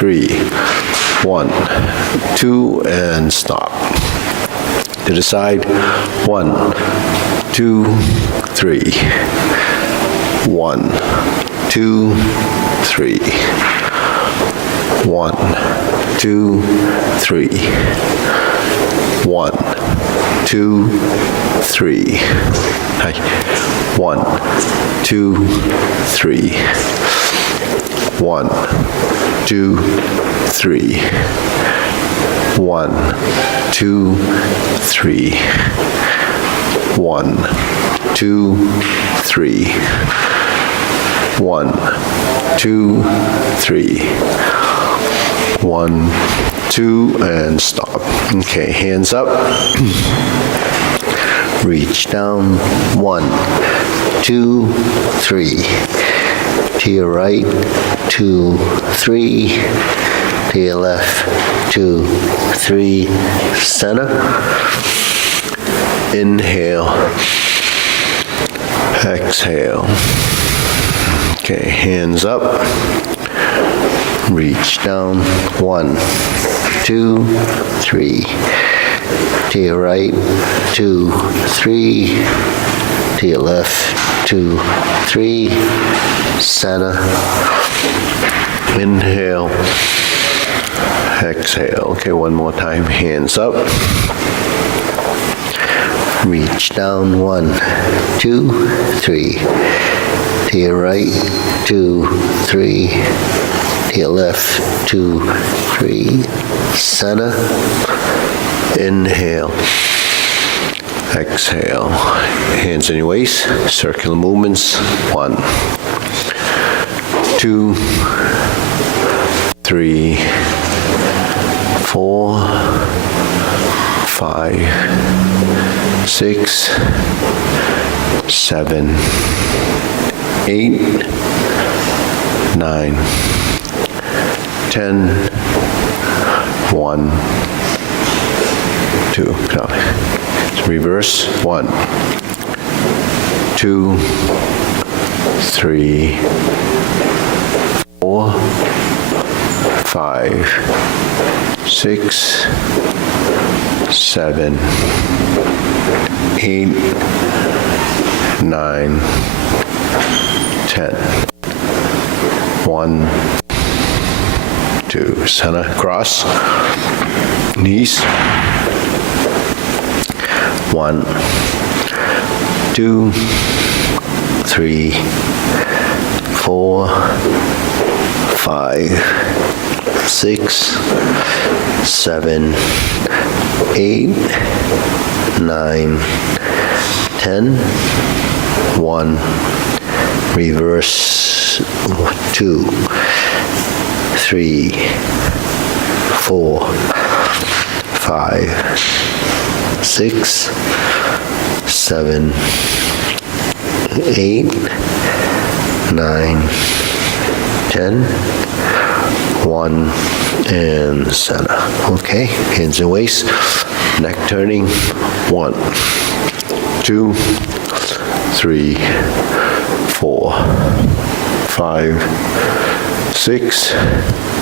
3. 1, 2, and stop. To the side. 1, 2, 3. 1, 2, 3. 1, 2, 3. 1, 2, 3. 1, 2, 3. 1, 2, 3. 1, 2, 3. 1, 2, 3. 1, 2, 3. 1, 2, and stop. Okay, hands up. Reach down. 1, 2, 3. To your right. 2, 3. To your left. 2, 3. Center. Inhale. Exhale. Okay, hands up. Reach down. 1, 2, 3. To your right. 2, 3. To your left. 2, 3. Center. Inhale. Exhale. Okay, one more time. Hands up. Reach down. 1, 2, 3. To your right. 2, 3. To your left. 2, 3. Center. Inhale. Exhale. Hands in your waist. Circular movements. 1, 2, 3, 4, 5, 6, 7, 8, 9, 10, 1, 2. Reverse. 1, 2, 3, 4, 5, 6, 7, 8, 9, 10. 1, 2. Center. Cross. Knees. 1, 2, 3, 4, 5, 6, 7, 8, 9, 10. 1. Reverse. 2, 3, 4, 5, 6, 7, 8, 9, 10. 1, and center. Okay, hands and waist. Neck turning. 1, 2, 3, 4, 5, 6,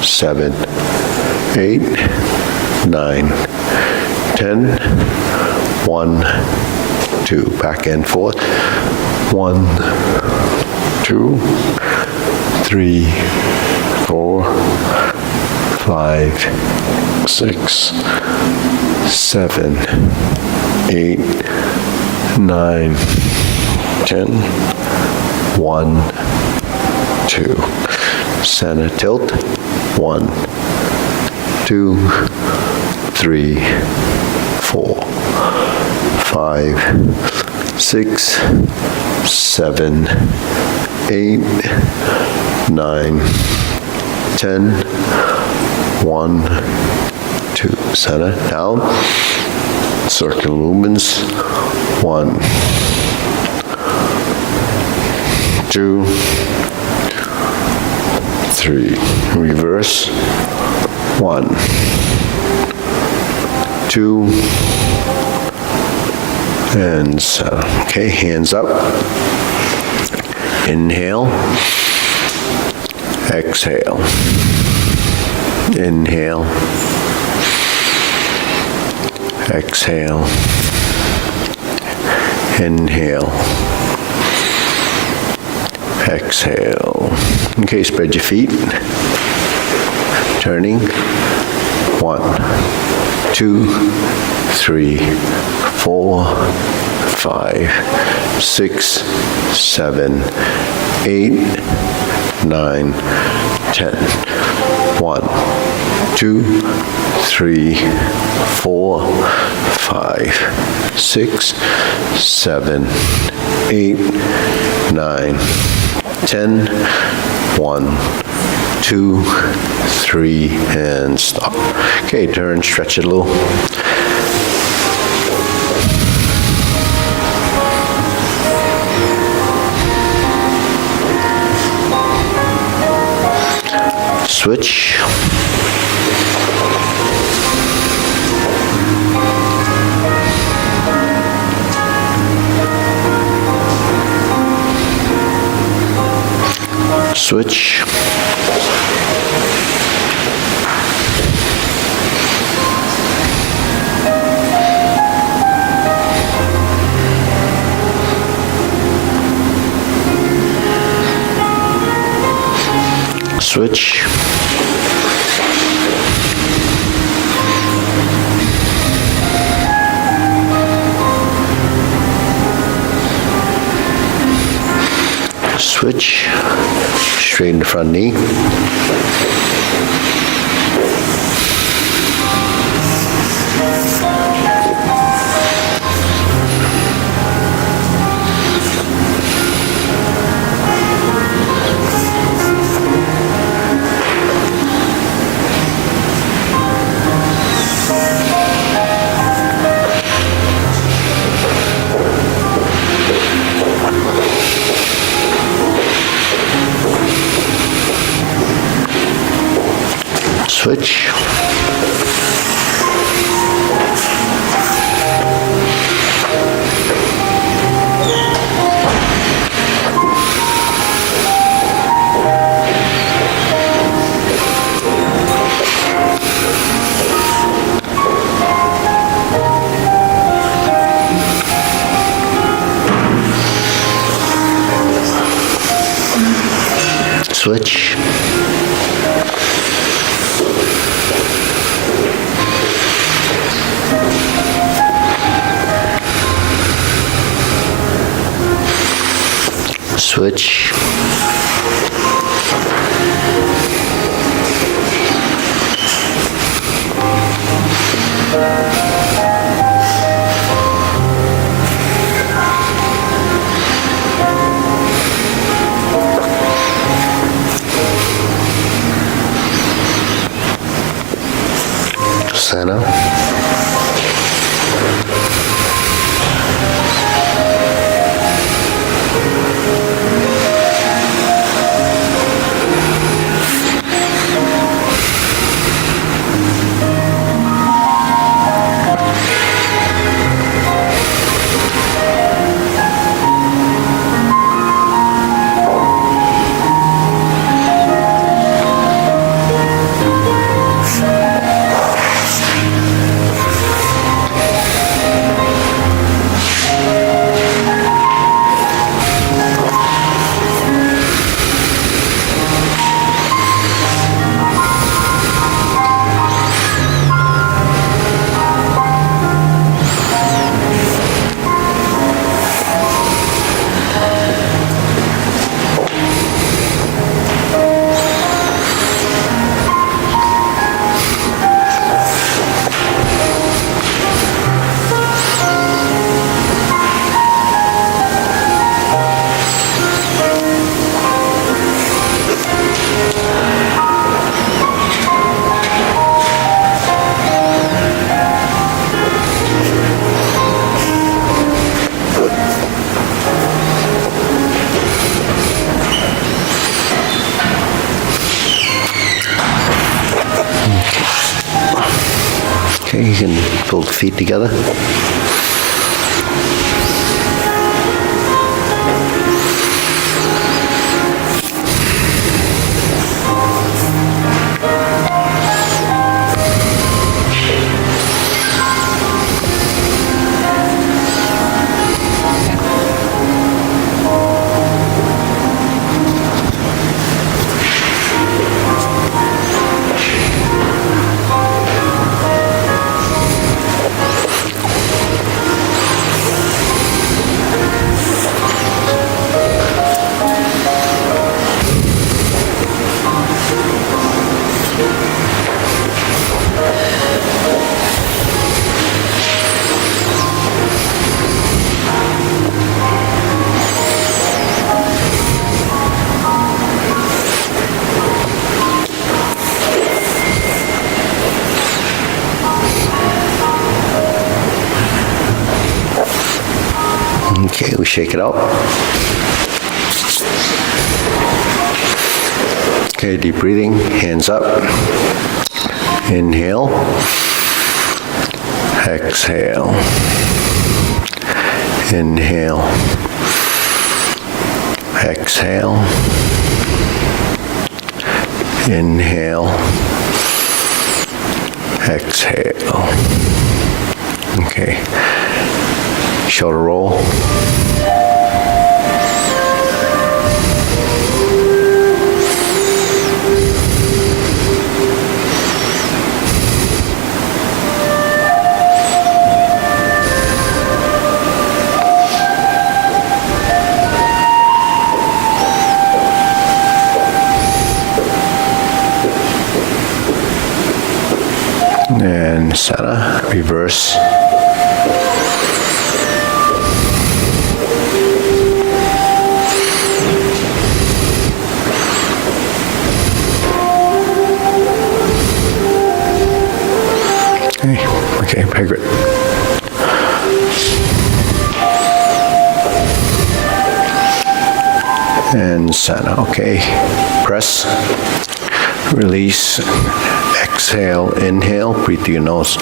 7, 8, 9, 10. 1, 2. Back and forth. 1, 2, 3, 4, 5, 6, 7, 8, 9, 10. 1, 2. Center tilt. 1, 2, 3, 4, 5, 6, 7, 8, 9, 10. 1, 2. Center down. Circular movements. 1, 2, 3. Reverse. 1, 2, and center. Okay, hands up. Inhale. Exhale. Inhale. Exhale. Inhale. Exhale. Okay, spread your feet. Turning. 1, 2, 3, 4, 5, 6, 7, 8, 9, 10. 1, 2, 3, 4, 5, 6, 7, 8, 9, 10. 1, 2, 3, and stop. Okay, turn, stretch it a little. Switch. Switch. Switch. Switch. Straighten the front knee. Switch. Switch. Switch. Center. Okay, you can pull the feet together. shake it out. Okay, deep breathing, hands up. Inhale. Exhale. Inhale. Exhale. Inhale. Exhale. Okay. Shoulder roll. And center, reverse. Okay, very good. And center, okay. Press, release, exhale, inhale, breathe through your nose.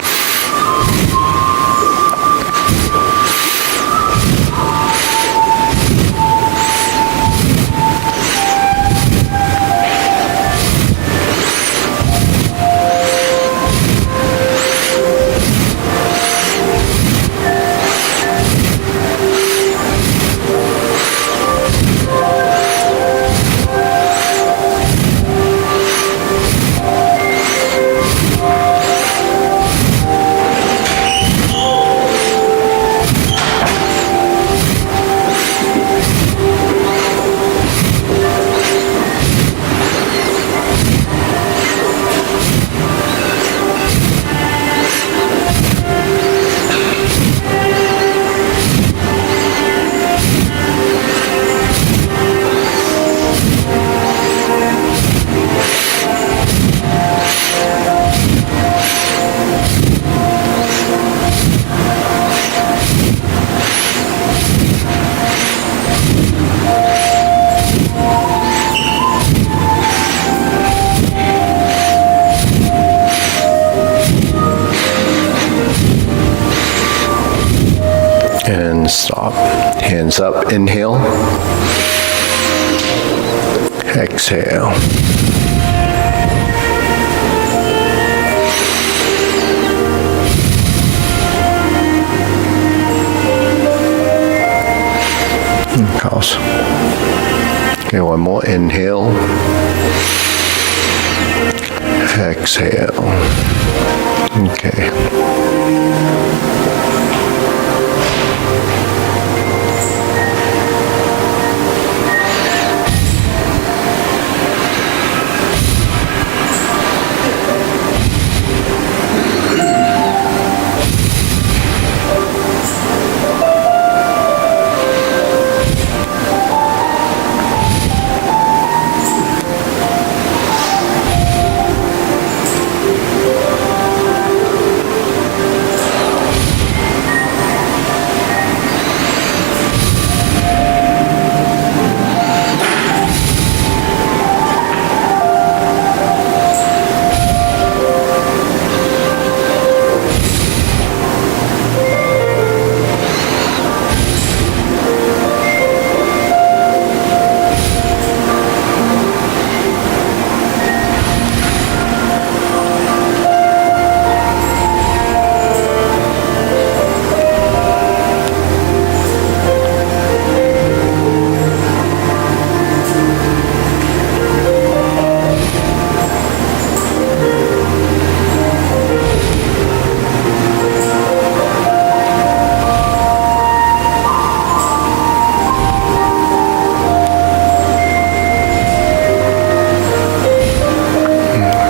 And stop. Hands up, inhale. Exhale. Pause. Okay, one more. Inhale. Exhale. Okay.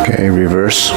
Okay, reverse.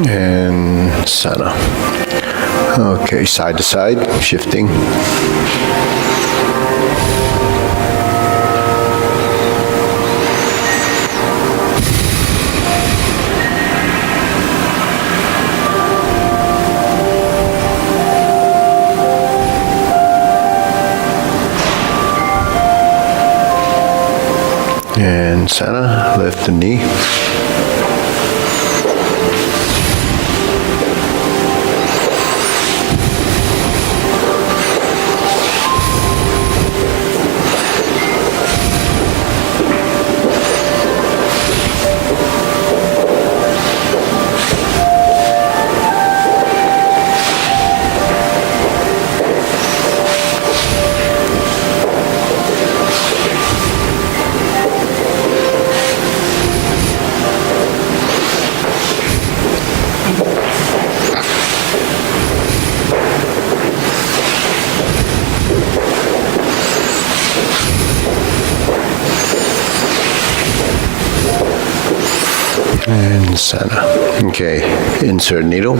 And Sana. Okay, side to side, shifting. And Sana, lift the knee. And Sana. Okay, insert needle.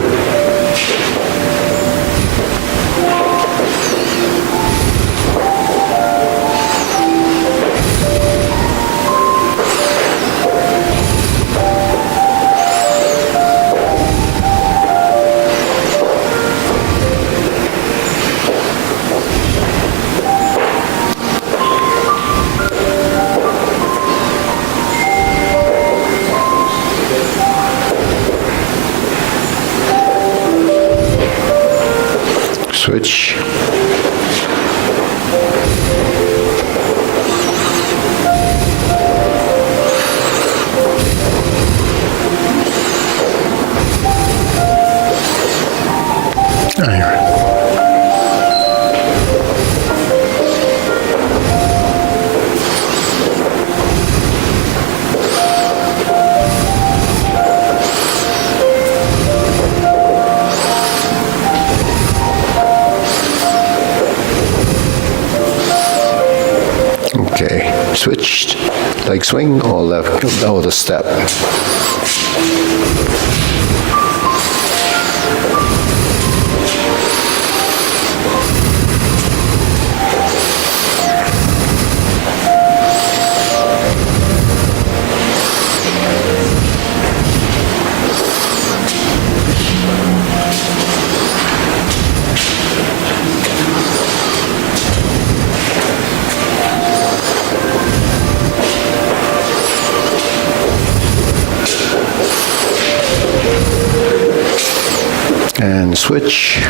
Switch. Okay, switched, leg swing or left, or the step. And switch.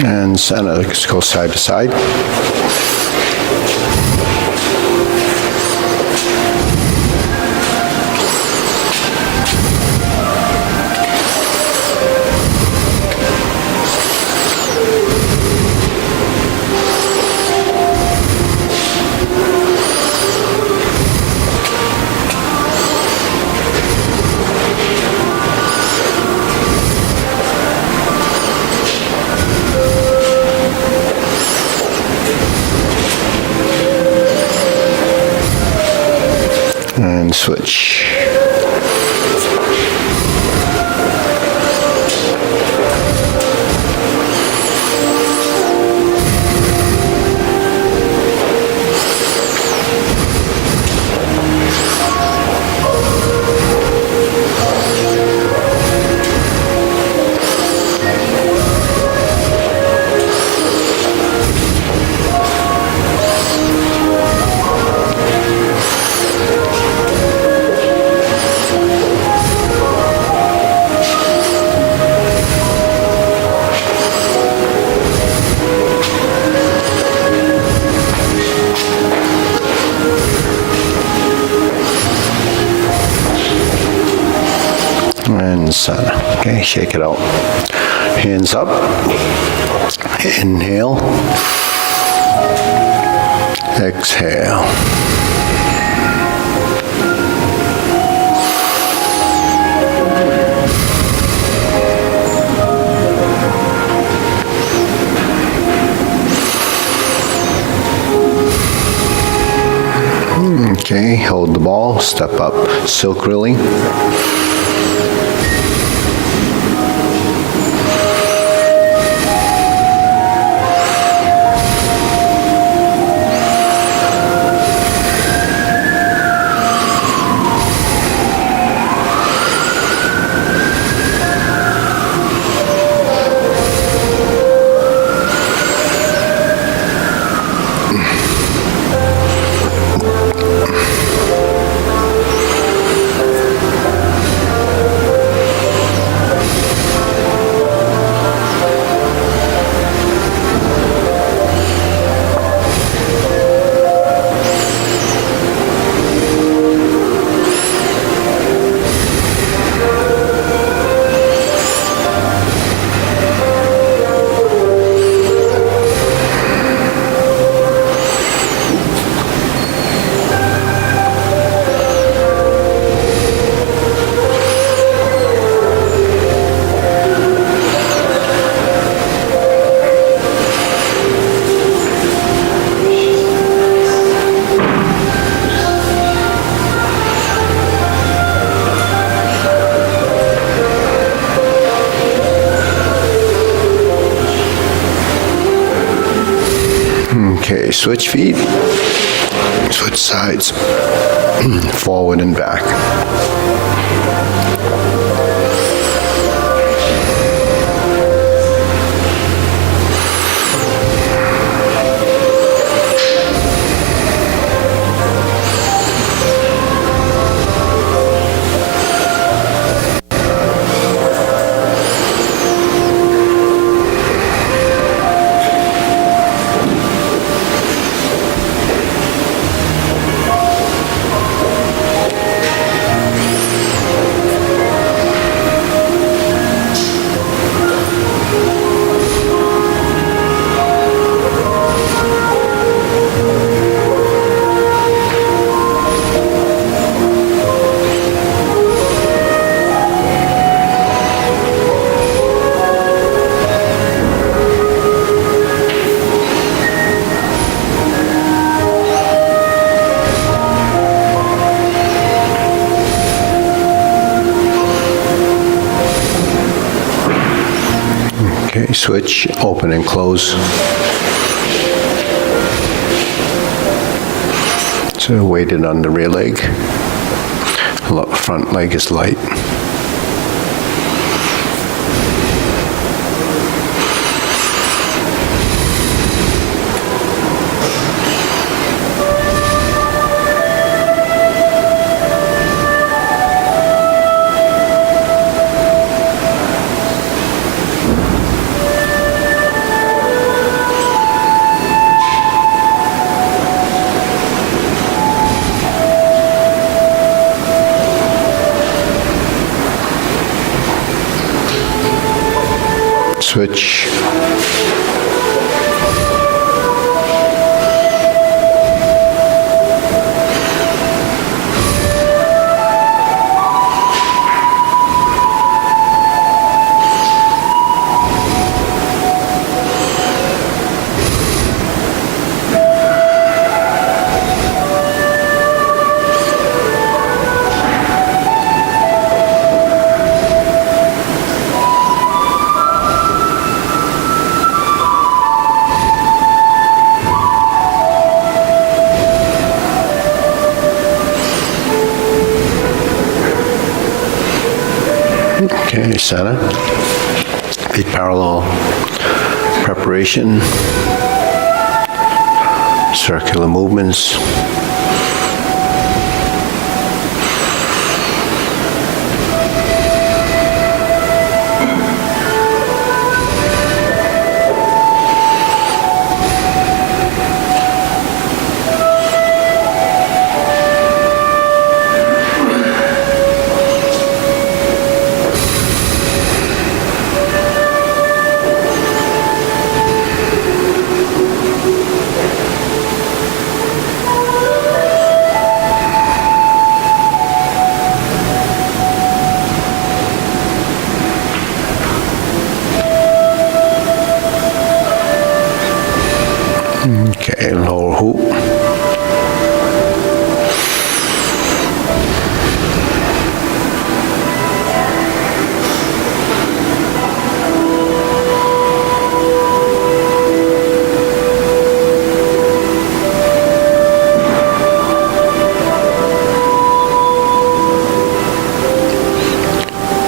And Sana, let's go side to side. switch. And center. Okay, shake it out. Hands up. Inhale. Exhale. Okay, hold the ball, step up, silk rilling. Okay, switch feet, switch sides, forward and back. Okay, switch, open and close. So weighted on the rear leg. Front leg is light. Switch. Okay, center. Feet parallel. Preparation. Circular movements. Okay, lower hoop.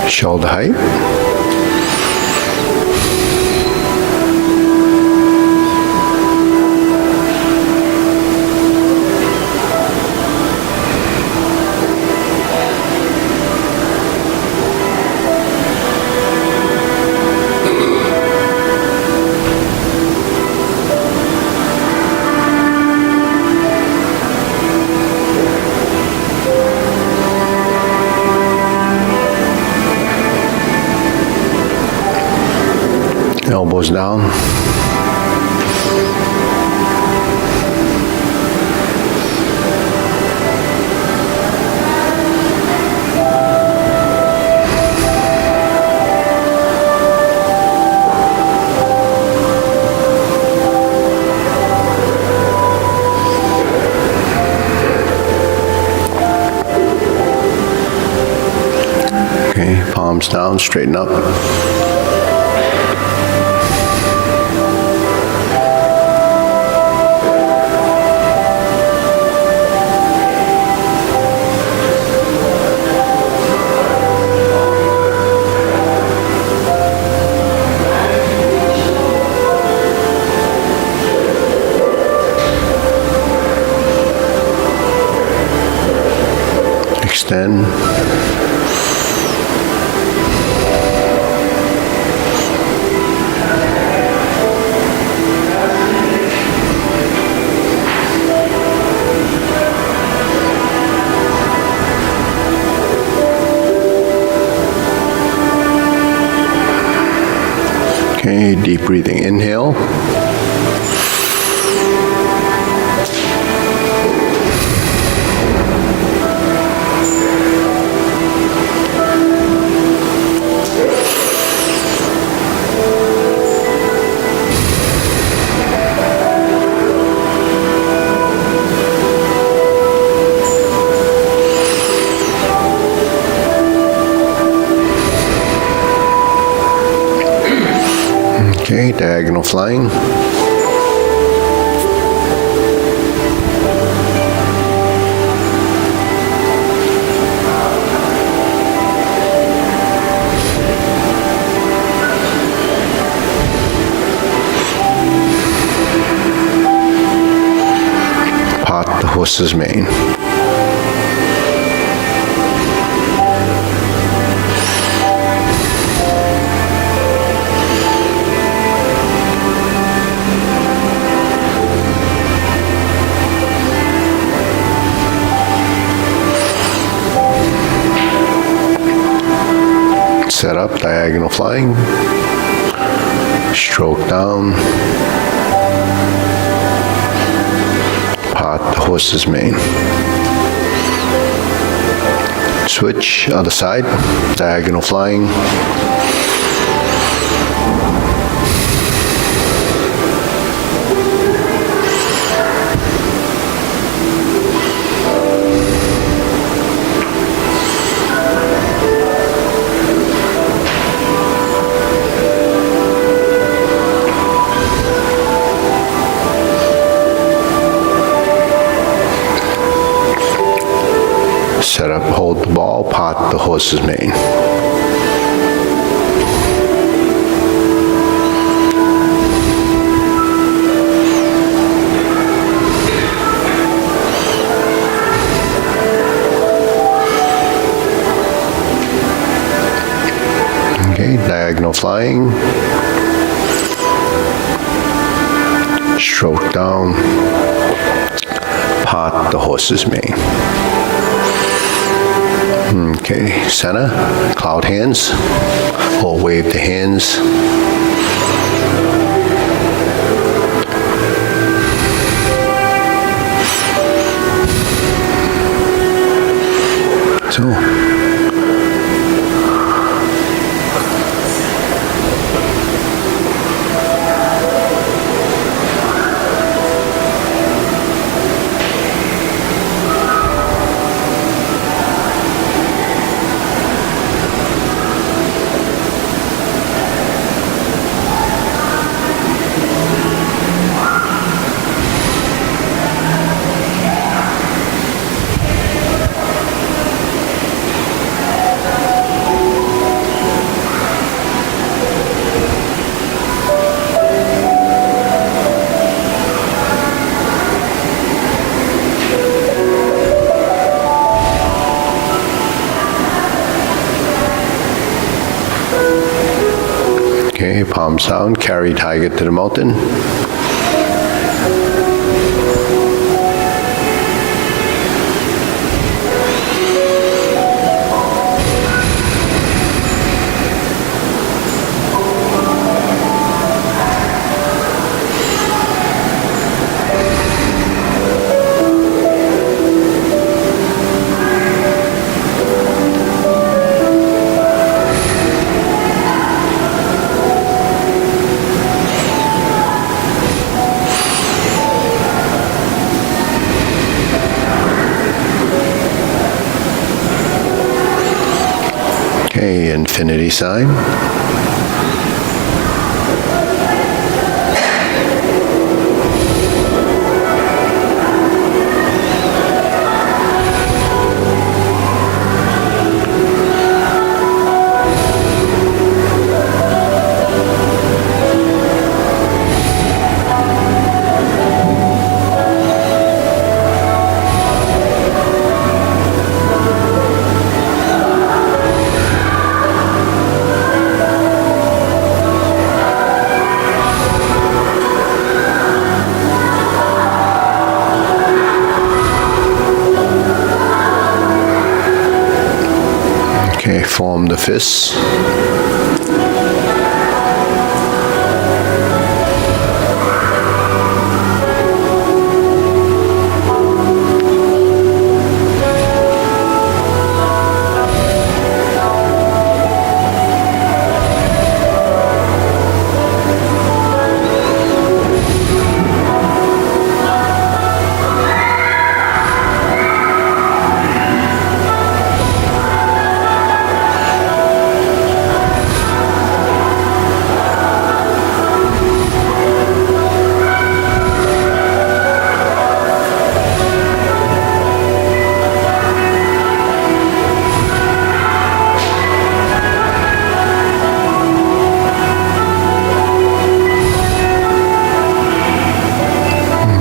Shoulder height. Elbows down. Okay, palms down, straighten up. Extend. Okay, deep breathing, inhale. Okay, diagonal flying. Part the horse's mane. Set up, diagonal flying, stroke down, part the horse's mane. Switch, other side, diagonal flying. Set up, hold the ball, part the horse's mane. Okay, diagonal flying. Stroke down. Part the horse's mane. Okay, center, cloud hands, or wave the hands. So. Okay, palms down, carry tiger to the mountain. Okay, infinity sign. Okay, form the fists.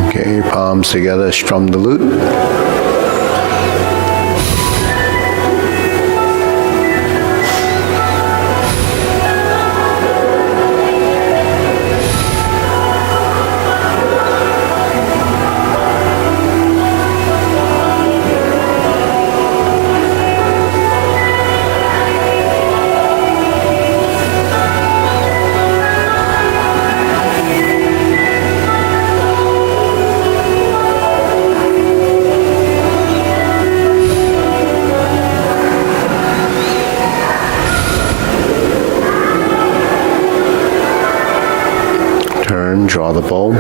Okay, palms together, strum the lute. Turn, draw the bow.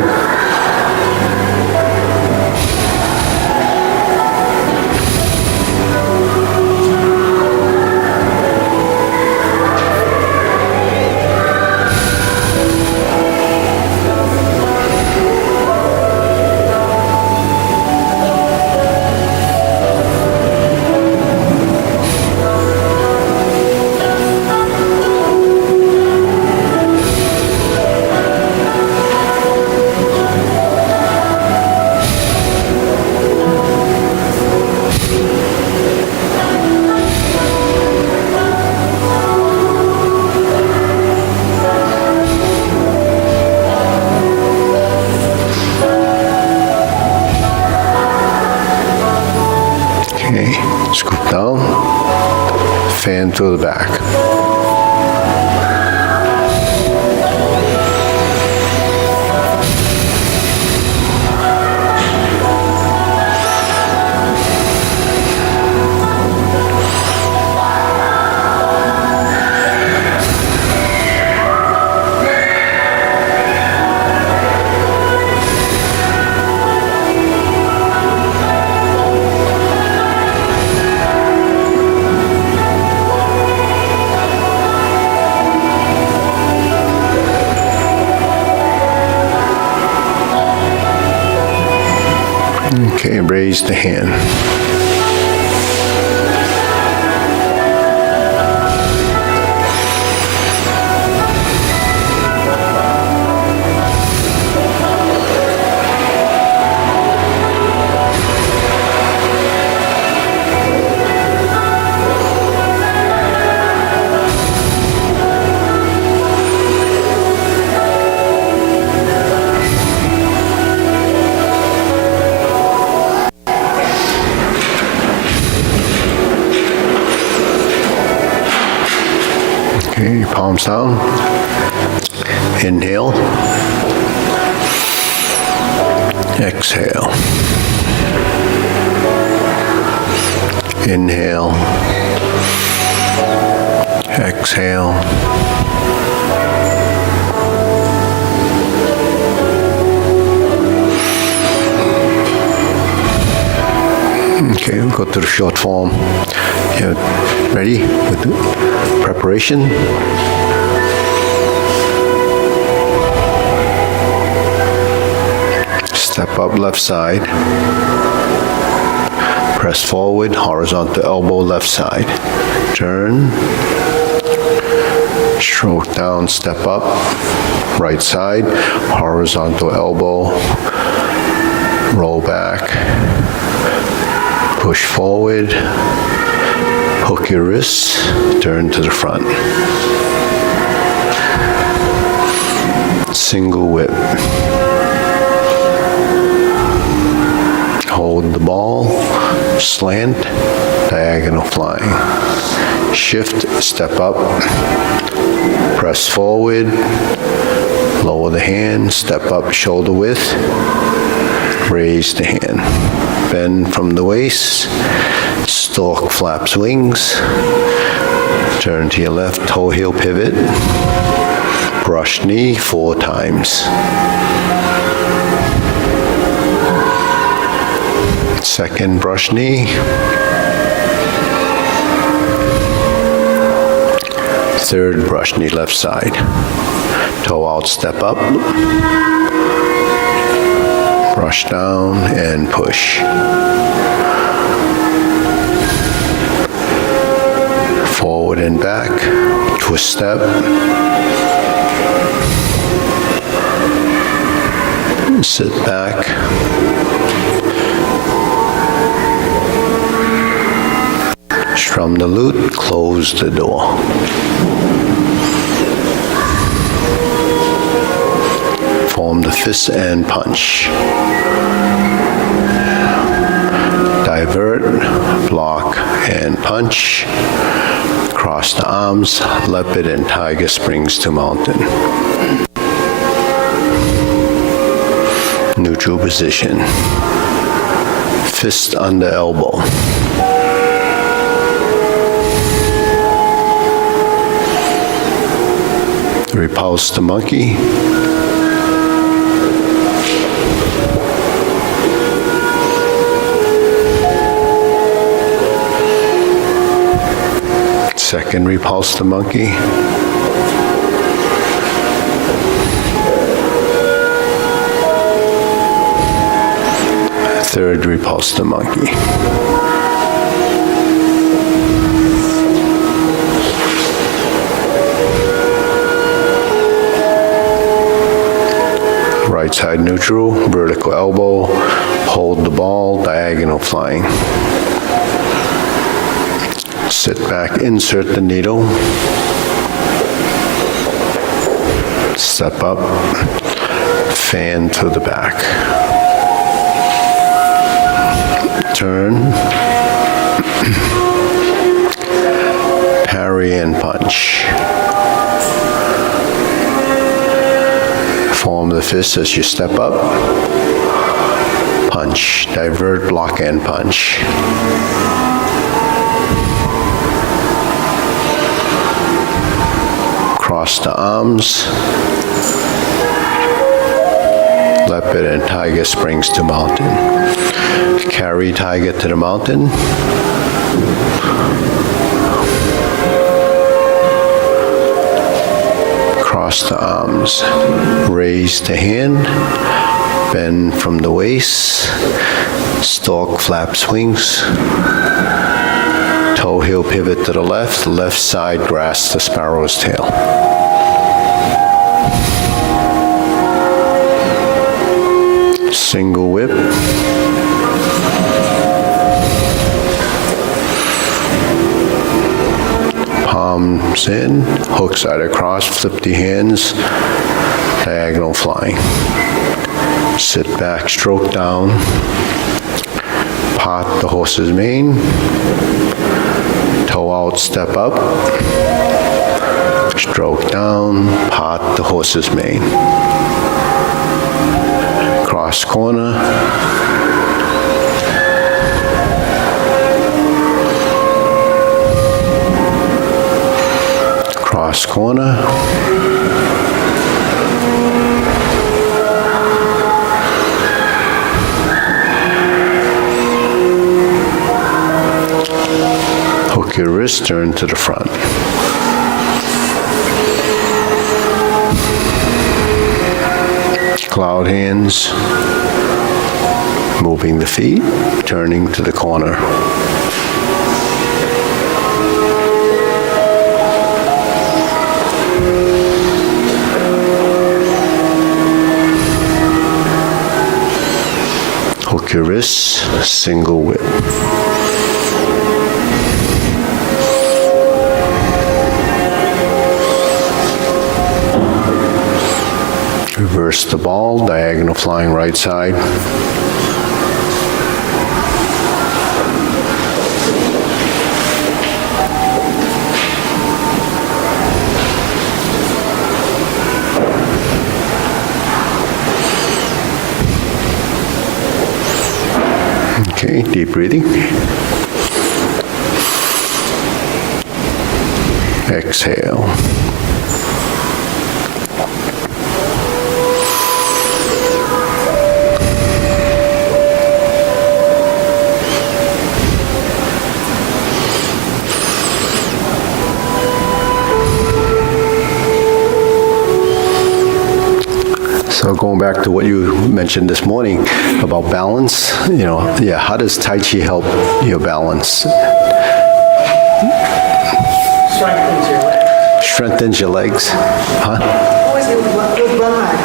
to the back. Okay, raise the hand. Okay, palms down. Inhale. Exhale. Inhale. Exhale. Okay, we'll go to the short form. Yeah, ready? With the preparation. Step up left side. Press forward, horizontal elbow left side. Turn. Stroke down, step up. Right side, horizontal elbow. Roll back. Push forward. Hook your wrists, turn to the front. Single whip. Hold the ball, slant, diagonal flying. Shift, step up, press forward, lower the hand, step up shoulder width, raise the hand. Bend from the waist, stork flaps wings, turn to your left, toe heel pivot, brush knee 4 times. Second brush knee. Third brush knee left side. Toe out, step up. Brush down and push. Forward and back, twist step. Sit back. Strum the lute, close the door. Form the fist and punch. Divert, block, and punch. Cross the arms, leopard and tiger springs to mountain. Neutral position. Fist under elbow. Repulse the monkey. Second, repulse the monkey. Third, repulse the monkey. Right side neutral, vertical elbow, hold the ball, diagonal flying. Sit back, insert the needle. Step up, fan to the back. Turn. Parry punch. Form the fist as you step up. Punch, divert, block, and punch. Cross the arms. Leopard and tiger springs to mountain. Carry tiger to the mountain. Cross the arms. Raise the hand. Bend from the waist. Stalk flaps wings. Toe heel pivot to the left side grasps the sparrow's tail. Single whip. Palms in, hook side across, flip the hands, diagonal flying. Sit back, stroke down, part the horse's mane, toe out, step up, stroke down, part the horse's mane. Cross corner, cross corner, hook your wrist, turn to the front. Cloud hands, moving the feet, turning to the corner. Hook your wrists, single whip. Reverse the ball, diagonal flying right side. Okay, deep breathing. Exhale. So going back to what you mentioned this morning about balance, how does Tai Chi help your balance? Strengthens your legs. Strengthens your legs? Huh? Always with one leg.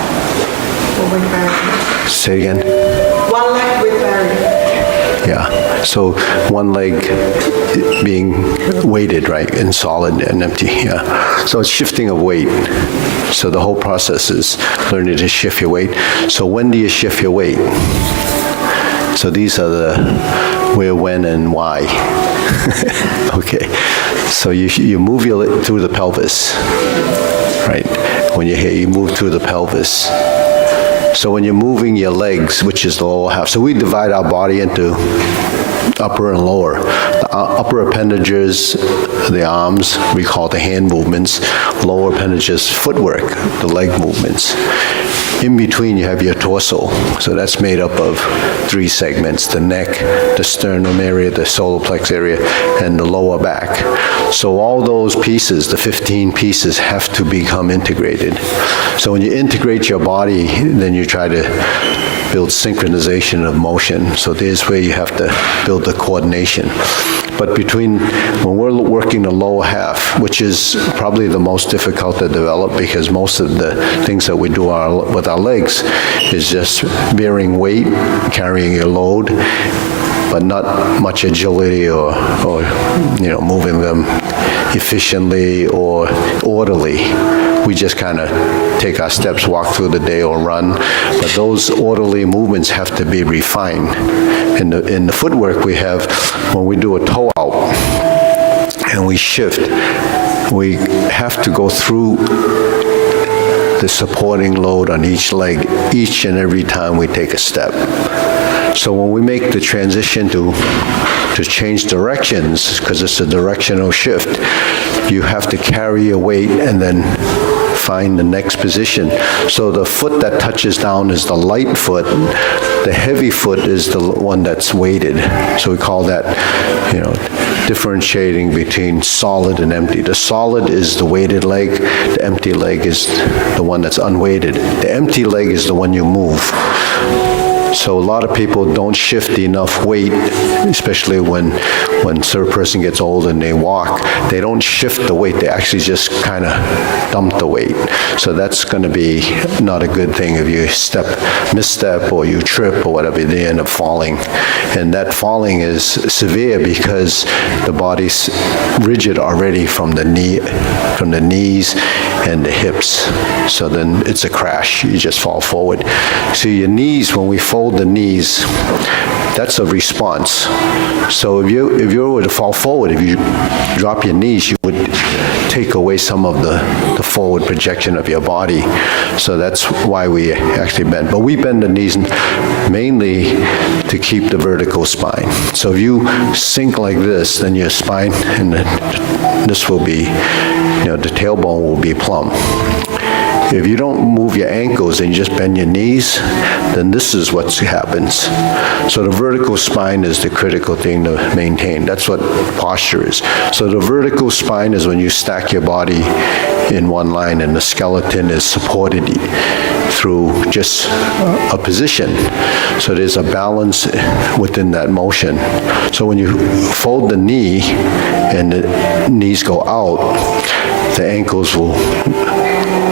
Or with variation. Say it again. One leg with variation. Yeah. So one leg being weighted, right, and solid and empty. Yeah. So it's shifting of weight. So the whole process is learning to shift your weight. So when do you shift your weight? So these are the where, when, and why. Okay. So you move through the pelvis, right? When you're here, you move through the pelvis. So when you're moving your legs, which is the lower half, so we divide our body into upper and lower. The upper appendages, the arms, we call it the hand movements. Lower appendages, footwork, the leg movements. In between, you have your torso. So that's made up of 3 segments: the neck, the sternum area, the solar plex area, and the lower back. So all those pieces, the 15 pieces, have to become integrated. So when you integrate your body, then you try to build synchronization of motion. So there's where you have to build the coordination. But when we're working the lower half, which is probably the most difficult to develop because most of the things that we do with our legs is just bearing weight, carrying your load, but not much agility or moving them efficiently or orderly. We just kind of take our steps, walk through the day or run, but those orderly movements have to be refined. In the footwork we have, when we do a toe out and we shift, we have to go through the supporting load on each leg each and every time we take a step. So when we make the transition to change directions, because it's a directional shift, you have to carry your weight and then find the next position. So the foot that touches down is the light foot. The heavy foot is the one that's weighted. So we call that, differentiating between solid and empty. The solid is the weighted leg. The empty leg is the one that's unweighted. The empty leg is the one you move. So a lot of people don't shift enough weight, especially when a certain person gets old and they walk. They don't shift the weight. They actually just kind of dump the weight. So that's going to be not a good thing if you misstep or you trip or whatever, they end up falling. And that falling is severe because the body's rigid already from the knees and the hips. So then it's a crash. You just fall forward. So your knees, when we fold the knees, that's a response. So if you were to fall forward, if you drop your knees, you would take away some of the forward projection of your body. So that's why we actually bend. But we bend the knees mainly to keep the vertical spine. So if you sink like this, then your spine and this will be, the tailbone will be plumb. If you don't move your ankles and you just bend your knees, then this is what happens. So the vertical spine is the critical thing to maintain. That's what posture is. So the vertical spine is when you stack your body in one line and the skeleton is supported through just a position. So there's a balance within that motion. So when you fold the knee and the knees go out, the ankles will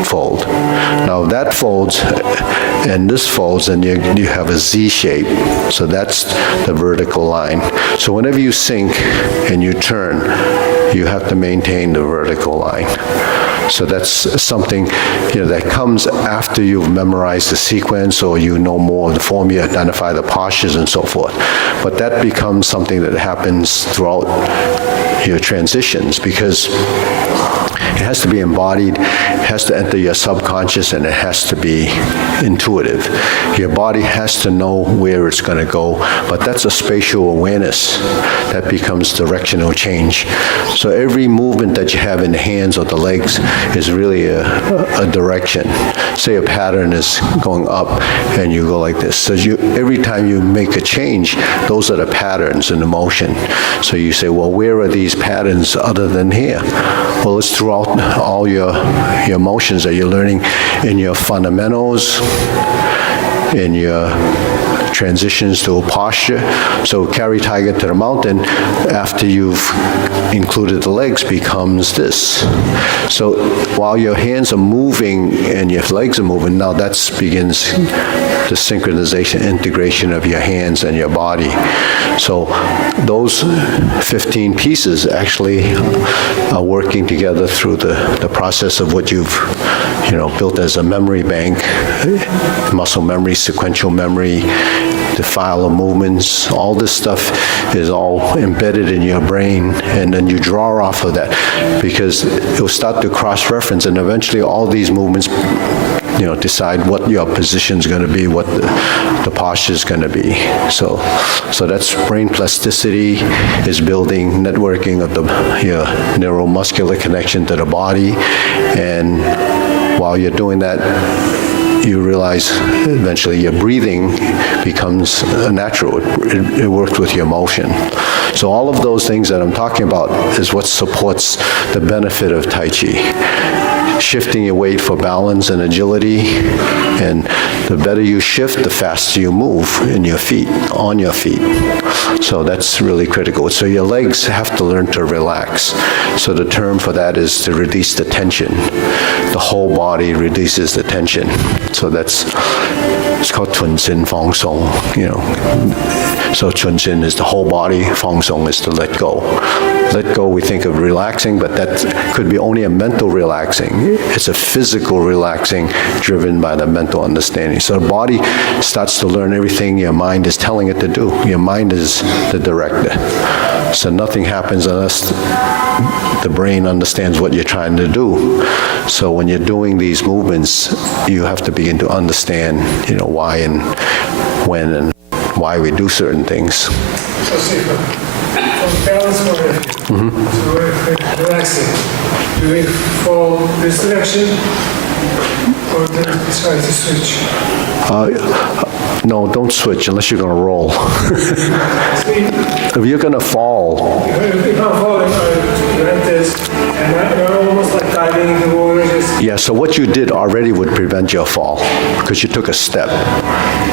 fold. Now that folds and this folds and you have a Z shape. So that's the vertical line. So whenever you sink and you turn, you have to maintain the vertical line. So that's something that comes after you've memorized the sequence or you know more of the form, you identify the postures and so forth. But that becomes something that happens throughout your transitions because it has to be embodied, it has to enter your subconscious, and it has to be intuitive. Your body has to know where it's going to go, but that's a spatial awareness that becomes directional change. So every movement that you have in the hands or the legs is really a direction. Say a pattern is going up and you go like this. So every time you make a change, those are the patterns in the motion. So you say, well, where are these patterns other than here? Well, it's throughout all your motions that you're learning in your fundamentals, in your transitions to a posture. So carry tiger to the mountain, after you've included the legs, becomes this. So while your hands are moving and your legs are moving, now that begins the synchronization, integration of your hands and your body. So those 15 pieces actually are working together through the process of what you've built as a memory bank, muscle memory, sequential memory, the file of movements. All this stuff is all embedded in your brain, and then you draw off of that because it will start to cross-reference, and eventually all these movements decide what your position's going to be, what the posture's going to be. So that's brain plasticity, is building networking of your neuromuscular connection to the body, and while you're doing that, you realize eventually your breathing becomes natural. It works with your motion. So all of those things that I'm talking about is what supports the benefit of Tai Chi. Shifting your weight for balance and agility, and the better you shift, the faster you move in your feet, on your feet. So that's really critical. So your legs have to learn to relax. So the term for that is to release the tension. The whole body releases the tension. So it's called Chun Sin Fang Song, So Chun Sin is the whole body, Fang Song is to let go. Let go, we think of relaxing, but that could be only a mental relaxing. It's a physical relaxing driven by the mental understanding. So the body starts to learn everything your mind is telling it to do. Your mind is the director. So nothing happens unless the brain understands what you're trying to do. So when you're doing these movements, you have to begin to understand, why and when and why we do certain things. So see, from balance point of view, so we're relaxing. Do we fall this direction or do we try to switch? No, don't switch unless you're going to roll. See, If you're going to fall, if I'm falling, I like this, and I'm almost like diving in the water, just yeah, so what you did already would prevent your fall because you took a step.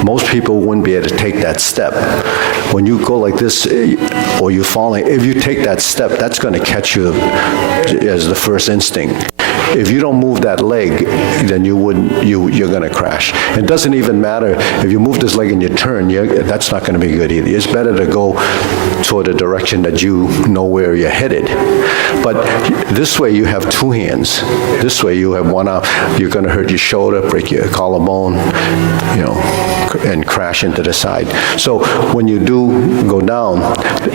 Most people wouldn't be able to take that step. When you go like this or you're falling, if you take that step, that's going to catch you as the first instinct. If you don't move that leg, then you're going to crash. It doesn't even matter if you move this leg and you turn, that's not going to be good either. It's better to go toward a direction that you know where you're headed. But this way you have two hands. This way you have one arm. You're going to hurt your shoulder, break your collarbone, and crash into the side. So when you do go down,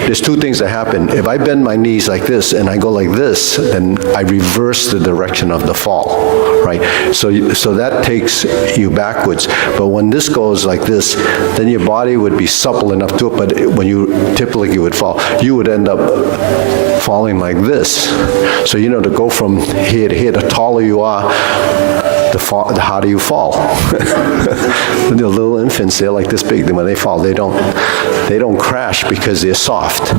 there's two things that happen. If I bend my knees like this and I go like this, then I reverse the direction of the fall, right? So that takes you backwards. But when this goes like this, then your body would be supple enough to it, but when you typically would fall, you would end up falling like this. So to go from here to here, the taller you are, the harder you fall. The little infants, they're like this big. When they fall, they don't crash because they're soft.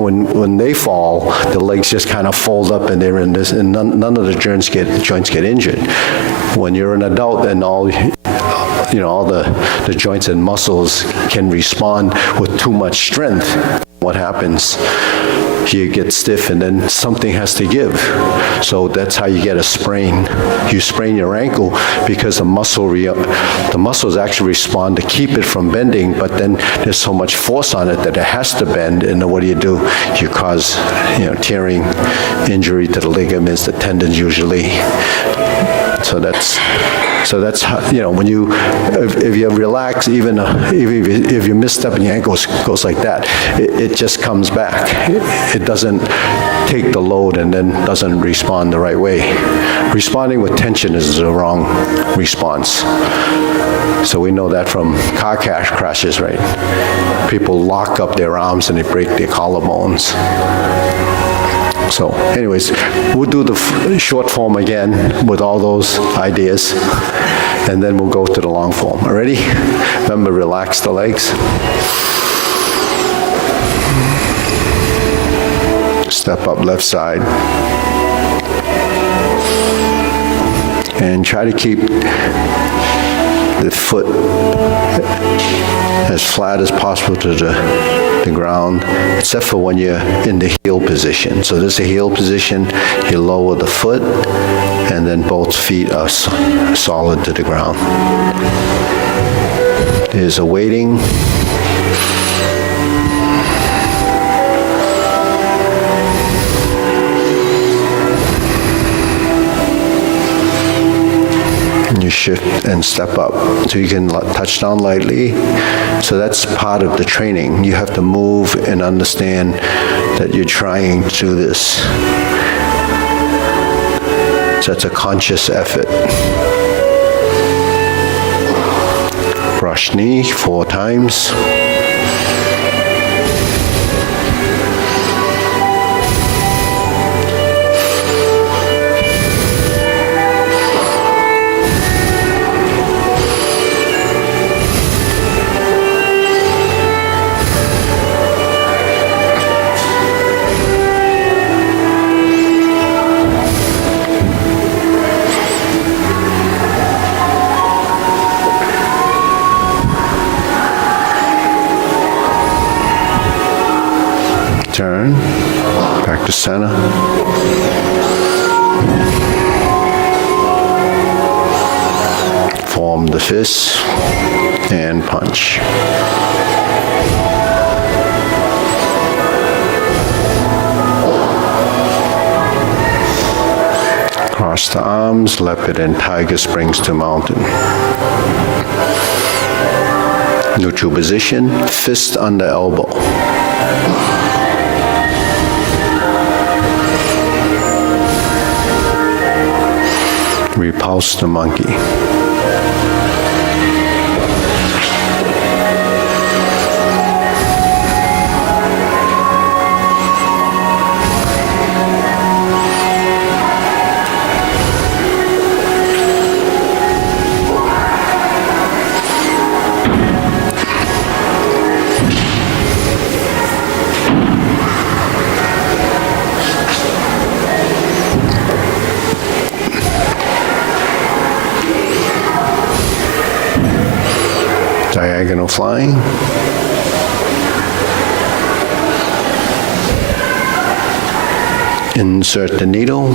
When they fall, the legs just kind of fold up and they're in this, and none of the joints get injured. When you're an adult, then all the joints and muscles can respond with too much strength. What happens? You get stiff and then something has to give. So that's how you get a sprain. You sprain your ankle because the muscles actually respond to keep it from bending, but then there's so much force on it that it has to bend, and then what do? You cause, tearing, injury to the ligaments, the tendons usually. So that's how, when if you relax, even if you misstep and your ankle goes like that, it just comes back. It doesn't take the load and then doesn't respond the right way. Responding with tension is the wrong response. So we know that from car crashes, right? People lock up their arms and they break their collarbones. So anyways, we'll do the short form again with all those ideas, and then we'll go to the long form. All ready? Remember, relax the legs. Step up left side. And try to keep the foot as flat as possible to the ground, except for when you're in the heel position. So this is a heel position, you lower the foot, and then both feet are solid to the ground. There's a weighting. You shift and step up. So you can touch down lightly. So that's part of the training. You have to move and understand that you're trying to do this. So it's a conscious effort. Brush knee 4 times. Turn, back to center. Form the fist and punch. Cross the arms, leopard and tiger springs to mountain. Neutral position, fist under elbow. Repulse the monkey. Diagonal flying. Insert the needle.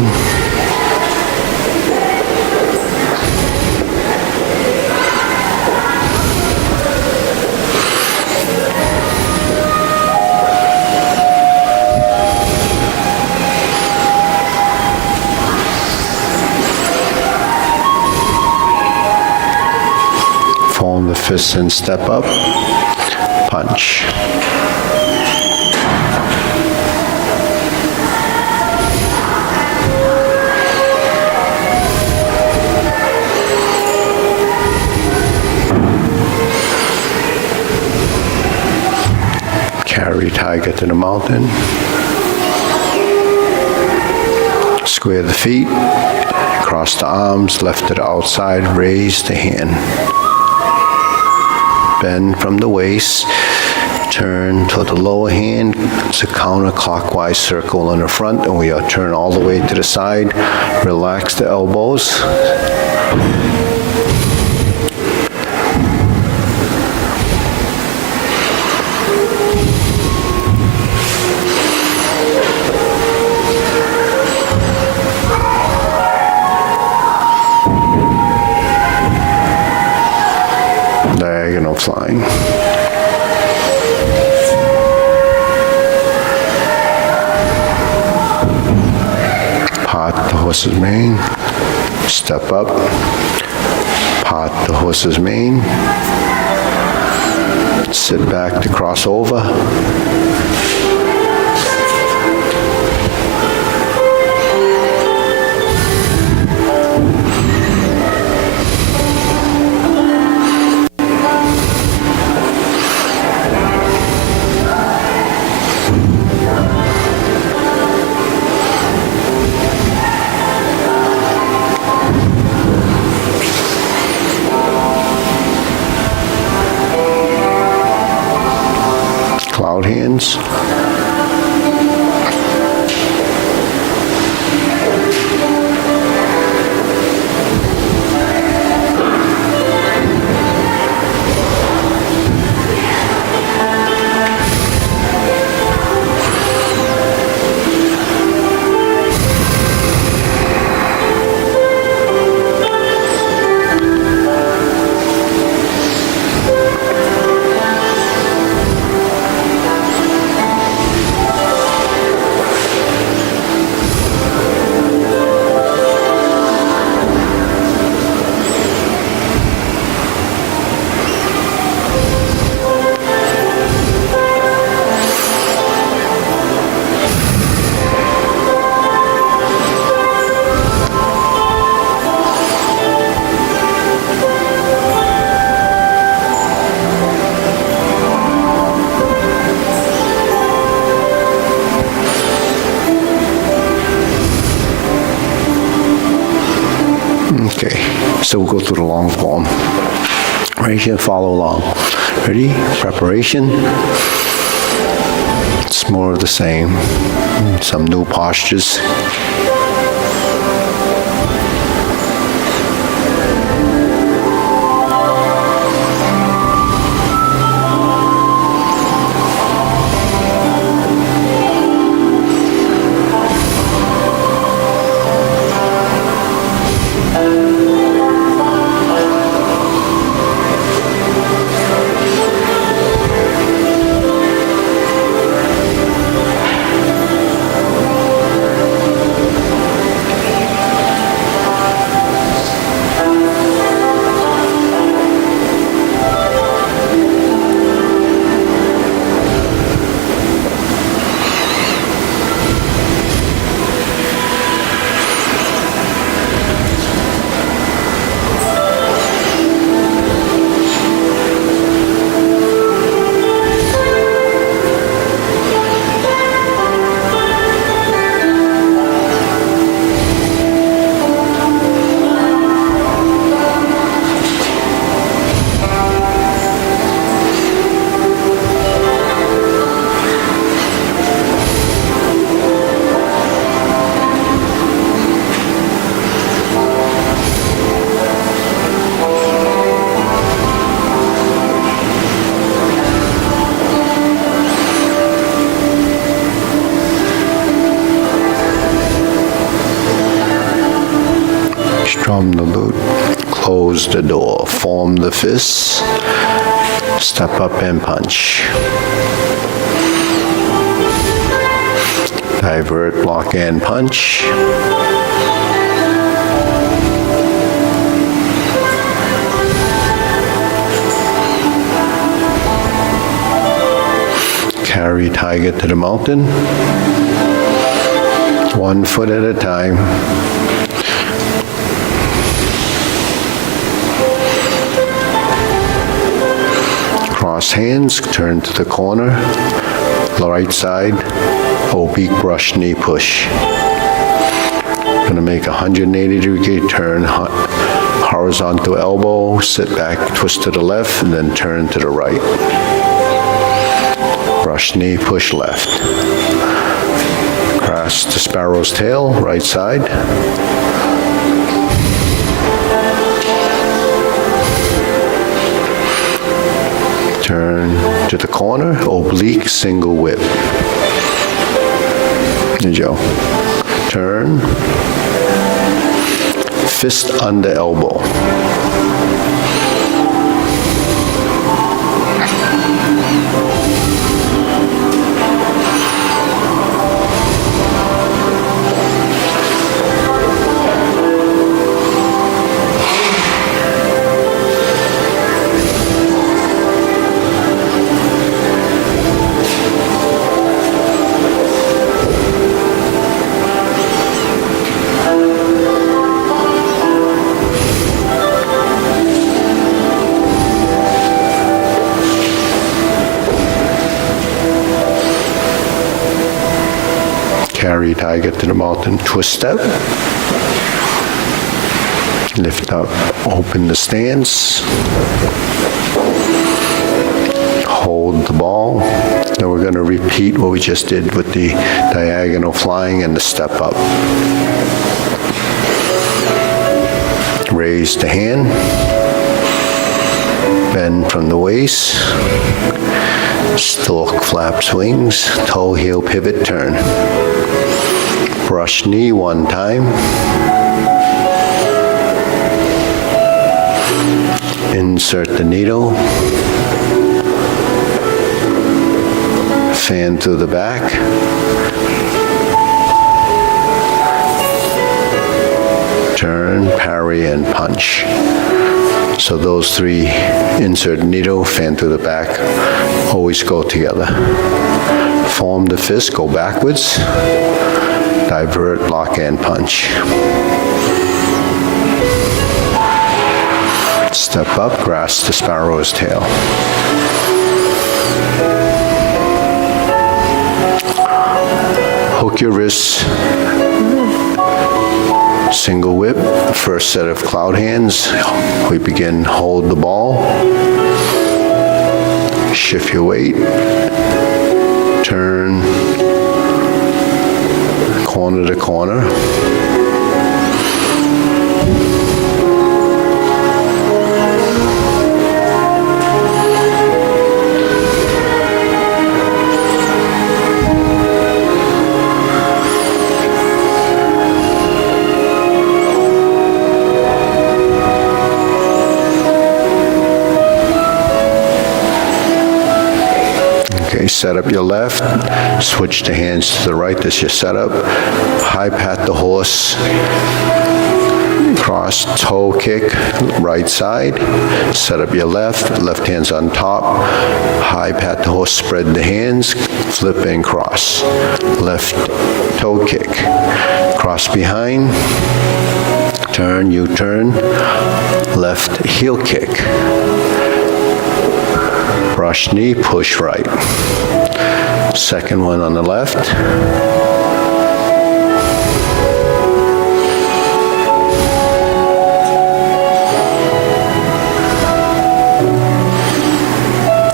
Form the fist and step up. Punch. Carry tiger to the mountain. Square the feet. Cross the arms, left to the outside, raise the hand. Bend from the waist, turn to the lower hand. It's a counterclockwise circle in the front, and we are turn all the way to the side. Relax the elbows. Diagonal flying. Part the horse's mane. Step up. Part the horse's mane. Sit back to cross over. Cloud hands. Okay, so we'll go through the long form. Raise your hand, follow along. Ready? Preparation. It's more of the same. Some new postures. Strum the lute, close the door, form the fists, step up and punch. Divert, block, and punch. Carry tiger to the mountain. 1 foot at a time. Cross hands, turn to the corner, right side, oblique brush knee push. Gonna make a 180-degree turn, horizontal elbow, sit back, twist to the left, and then turn to the right. Brush knee, push left. Cross to sparrow's tail, right side. Turn to the corner, oblique single whip. There you go. Turn. Fist under elbow. Carry tiger to the mountain, twist step. Lift up, open the stance. Hold the ball. Then we're going to repeat what we just did with the diagonal flying and the step up. Raise the hand. Bend from the waist. Stork flaps wings. Toe heel pivot turn. Brush knee 1 time. Insert the needle. Fan through the back. Turn, parry, and punch. So those 3, insert needle, fan through the back, always go together. Form the fist, go backwards. Divert, block, and punch. Step up, grasp the sparrow's tail. Hook your wrists. Single whip, first set of cloud hands. We begin, hold the ball. Shift your weight. Turn. Corner to corner. Okay, set up your left, switch the hands to the right, that's your setup. High pat the horse, cross toe kick, right side. Set up your left hand's on top. High pat the horse, spread the hands, flip and cross. Left toe kick, cross behind, turn, U-turn, left heel kick. Brush knee, push right. Second one on the left.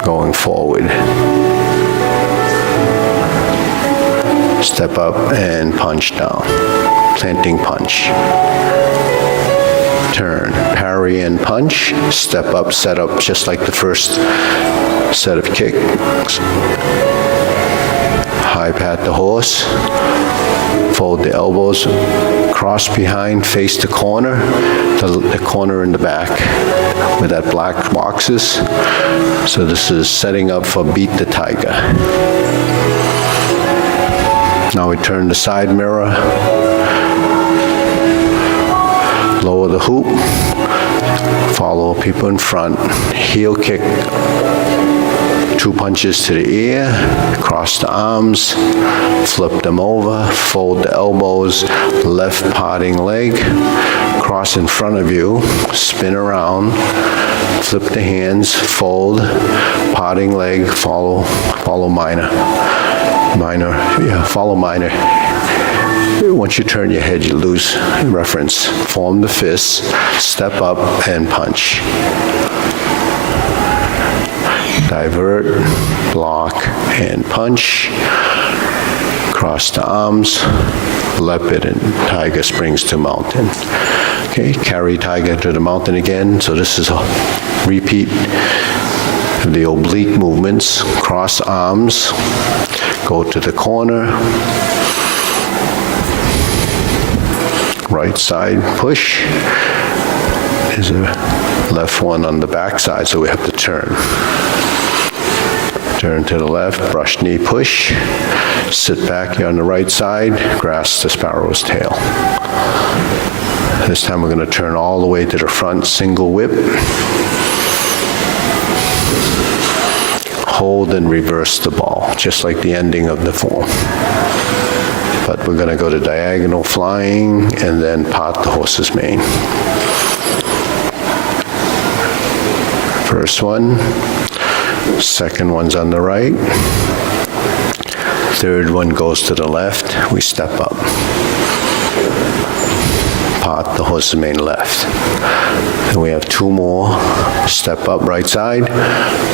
Going forward. Step up and punch down. Planting punch. Turn, parry and punch, step up, set up, just like the first set of kicks. High pat the horse, fold the elbows, cross behind, face the corner, the corner in the back with that black boxes. So this is setting up for Beat the Tiger. Now we turn the side mirror, lower the hoop, follow people in front, heel kick, 2 punches to the ear, cross the arms, flip them over, fold the elbows, left parting leg, cross in front of you, spin around, flip the hands, fold, parting leg, follow minor. Follow minor. Once you turn your head, you lose reference. Form the fists, step up, and punch. Divert, block, and punch. Cross the arms, leopard and tiger springs to mountain. Okay, carry tiger to the mountain again. So this is a repeat of the oblique movements. Cross arms, go to the corner, right side push. There's a left one on the back side, so we have to turn. Turn to the left, brush knee push, sit back, you're on the right side, grasp the sparrow's tail. This time we're going to turn all the way to the front, single whip. Hold and reverse the ball, just like the ending of the form. But we're going to go to diagonal flying and then part the horse's mane. First one, second one's on the right, third one goes to the left, we step up. Part the horse's mane left. And we have 2 more. Step up right side,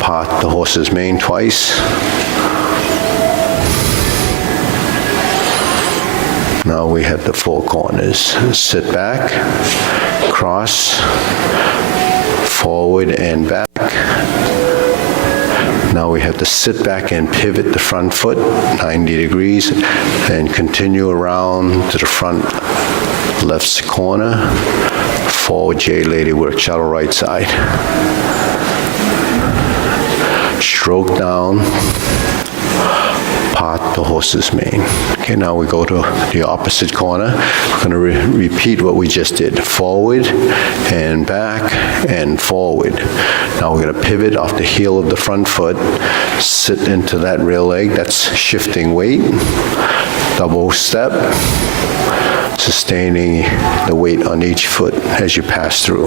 part the horse's mane twice. Now we have the 4 corners. Sit back, cross, forward and back. Now we have to sit back and pivot the front foot 90 degrees and continue around to the front left corner, forward J lady work, shuttle right side. Stroke down, part the horse's mane. Okay, now we go to the opposite corner. We're going to repeat what we just did. Forward and back and forward. Now we're going to pivot off the heel of the front foot, sit into that rear leg, that's shifting weight, double step, sustaining the weight on each foot as you pass through.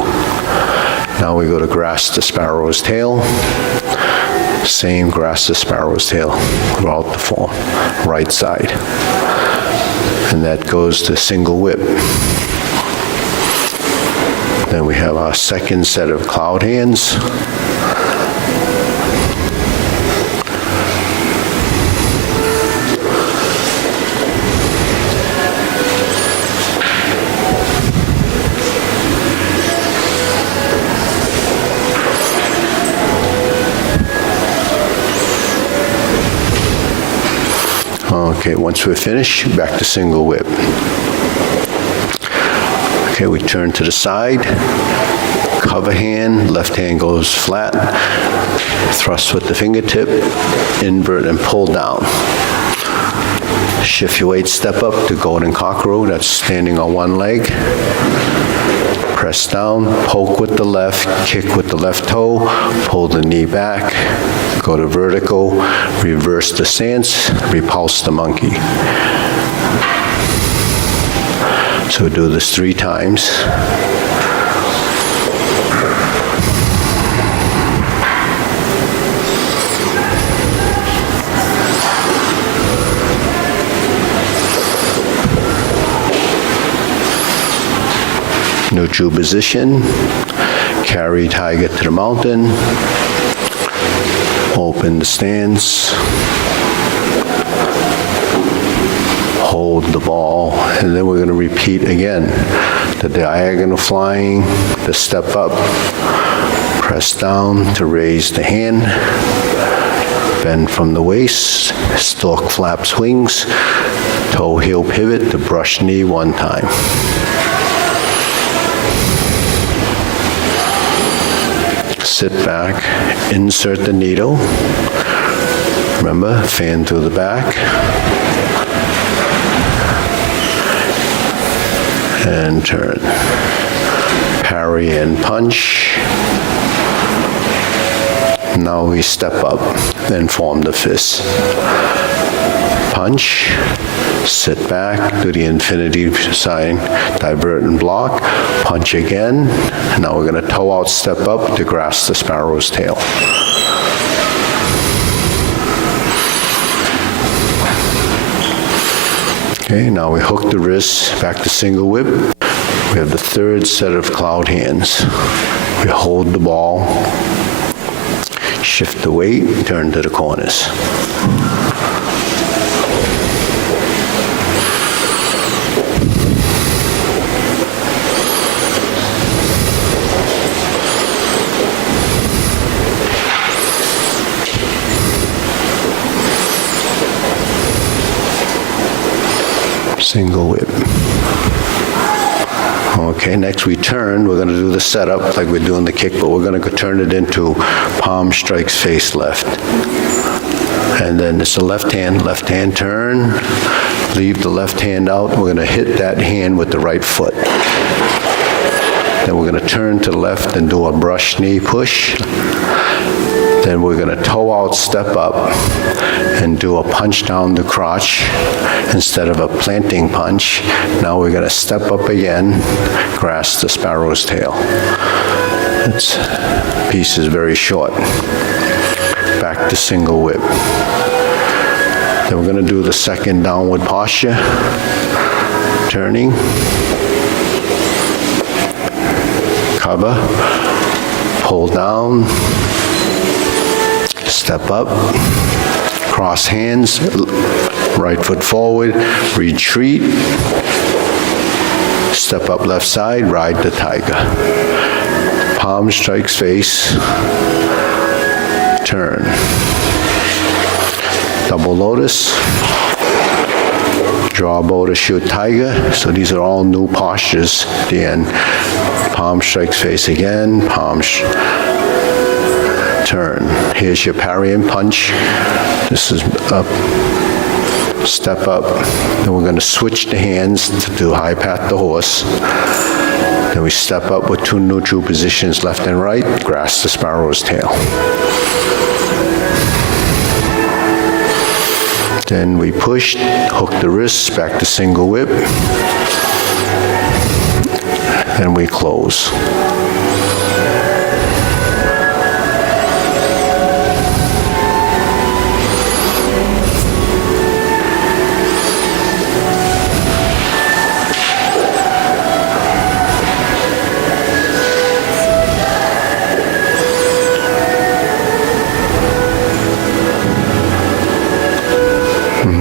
Now we go to grasp the sparrow's tail. Same grasp the sparrow's tail throughout the form, right side. And that goes to single whip. Then we have our second set of cloud hands. Okay, once we're finished, back to single whip. Okay, we turn to the side, cover hand, left hand goes flat, thrust with the fingertip, invert and pull down. Shift your weight, step up to golden cockerel, that's standing on one leg. Press down, poke with the left, kick with the left toe, pull the knee back, go to vertical, reverse the stance, repulse the monkey. So do this 3 times. Neutral position, carry tiger to the mountain, open the stance, hold the ball, and then we're going to repeat again. The diagonal flying, the step up, press down to raise the hand, bend from the waist, stork flaps wings, Toe heel pivot to brush knee one time. Sit back, insert the needle. Remember, fan through the back. And turn. Parry and punch. Now we step up and form the fist. Punch, sit back, do the infinity sign, divert and block, punch again. Now we're going to toe out, step up to grasp the sparrow's tail. Okay, now we hook the wrists back to single whip. We have the third set of cloud hands. We hold the ball, shift the weight, turn to the corners. Single whip. Okay, next we turn. We're going to do the setup like we're doing the kick, but we're going to turn it into palm strikes face left. And then it's the left hand turn. Leave the left hand out. We're going to hit that hand with the right foot. Then we're going to turn to the left and do a brush knee push. Then we're going to toe out, step up, and do a punch down the crotch instead of a planting punch. Now we're going to step up again, grasp the sparrow's tail. This piece is very short. Back to single whip. Then we're going to do the second downward posture. Turning. Cover. Pull down. Step up, cross hands, right foot forward, retreat, step up left side, ride the tiger. Palm strikes face, turn. Double lotus, draw bow to shoot tiger. So these are all new postures at the end. Palm strikes face again, turn. Here's your parry and punch. This is up, step up. Then we're going to switch the hands to do high pat the horse. Then we step up with two neutral positions, left and right, grasp the sparrow's tail. Then we push, hook the wrists, back to single whip. Then we close.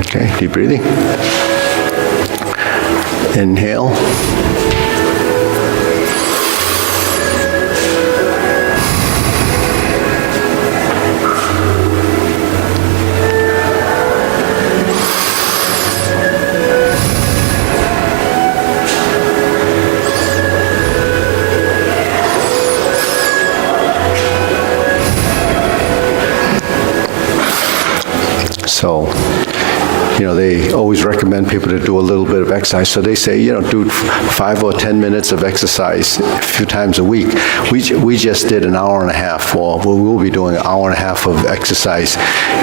Okay, deep breathing. Inhale. So, they always recommend people to do a little bit of exercise. So they say, do 5 or 10 minutes of exercise a few times a week. We just did an hour and a half. Well, we will be doing an hour and a half of exercise,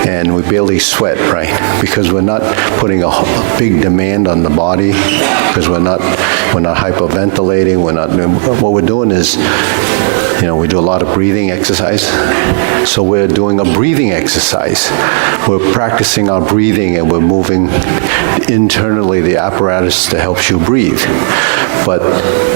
and we barely sweat, right? Because we're not putting a big demand on the body, because we're not hyperventilating. What we're doing is, we do a lot of breathing exercise. So we're doing a breathing exercise. We're practicing our breathing, and we're moving internally the apparatus that helps you breathe. But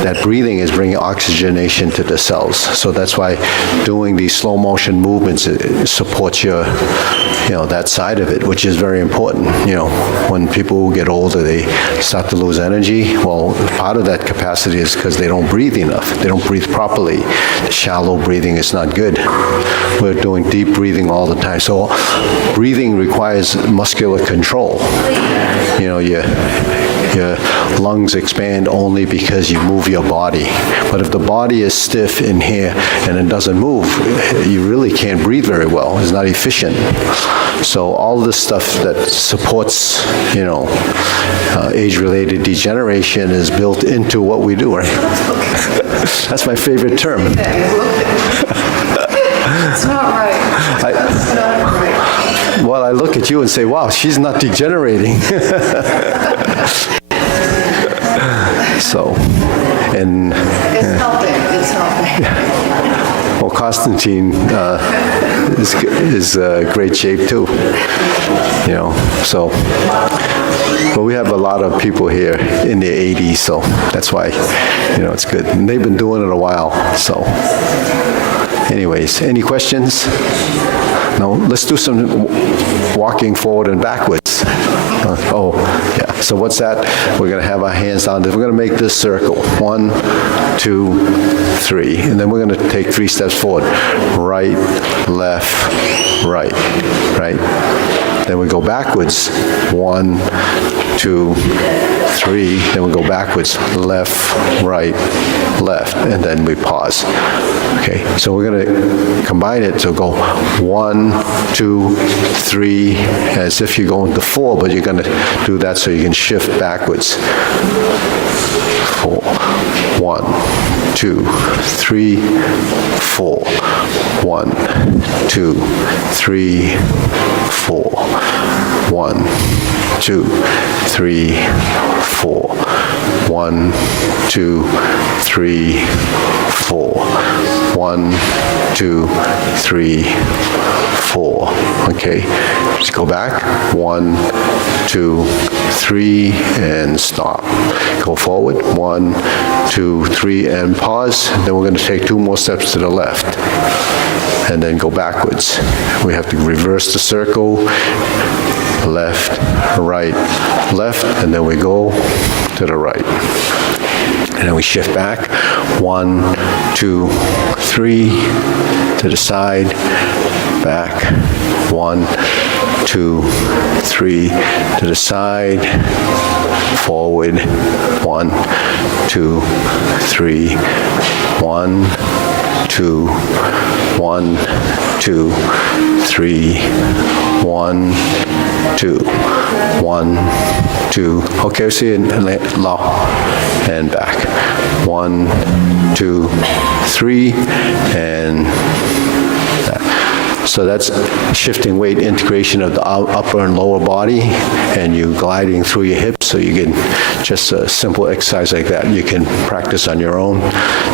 that breathing is bringing oxygenation to the cells. So that's why doing these slow motion movements, it supports your, that side of it, which is very important. When people get older, they start to lose energy. Well, part of that capacity is because they don't breathe enough. They don't breathe properly. They shallow breathing is not good. We're doing deep breathing all the time. So breathing requires muscular control. You know, your lungs expand only because you move your body. But if the body is stiff in here and it doesn't move, you really can't breathe very well. It's not efficient. So all this stuff that supports, you know, age-related degeneration is built into what we do, right? That's my favorite term. It's not right. It's not right. Well, I look at you and say, wow, she's not degenerating. So, and... It's helping. It's helping. Well, Constantine is great shape too, you know, so, but we have a lot of people here in their 80s, so that's why, you know, it's good. And they've been doing it a while, so. Anyways, any questions? No, let's do some walking forward and backwards. Oh, yeah. So what's that? We're going to have our hands down. We're going to make this circle. 1, 2, 3. And then we're going to take 3 steps forward. Right, left, right, right. Then we go backwards. 1, 2, 3. Then we go backwards. Left, right, left. And then we pause. Okay, so we're going to combine it. So go 1, 2, 3, as if you're going to 4, but you're going to do that so you can shift backwards. 4, 1, 2, 3, 4. 1, 2, 3, 4. 1, 2, 3, 4. 1, 2, 3, 4. 1, 2, 3, 4. Okay, just go back. 1, 2, 3, and stop. Go forward. 1, 2, 3, and pause. Then we're going to take 2 more steps to the left, and then go backwards. We have to reverse the circle. Left, right, left, and then we go to the right. And then we shift back. 1, 2, 3, to the side, back. 1, 2, 3, to the side, forward. 1, 2, 3, 1, 2, 1, 2, 3, 1, 2, 1, 2. Okay, see you law and back. 1, 2, 3, and back. So that's shifting weight integration of the upper and lower body, and you gliding through your hips, so you get just a simple exercise like that. You can practice on your own,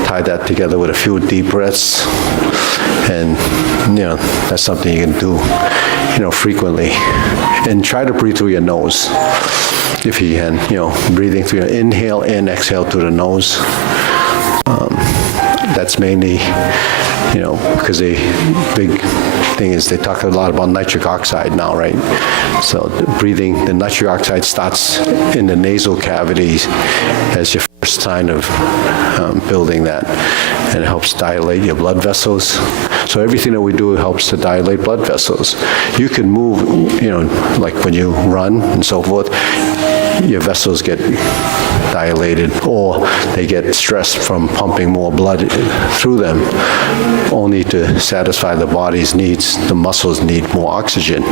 tie that together with a few deep breaths, and, you know, that's something you can do, you know, frequently. And try to breathe through your nose, if you can, you know, breathing through your inhale and exhale through the nose. That's mainly, you know, because the big thing is they talk a lot about nitric oxide now, right? So breathing, the nitric oxide starts in the nasal cavities as your first sign of building that, and it helps dilate your blood vessels. So everything that we do helps to dilate blood vessels. You can move, you know, like when you run and so forth, your vessels get dilated, or they get stressed from pumping more blood through them, only to satisfy the body's needs. The muscles need more oxygen.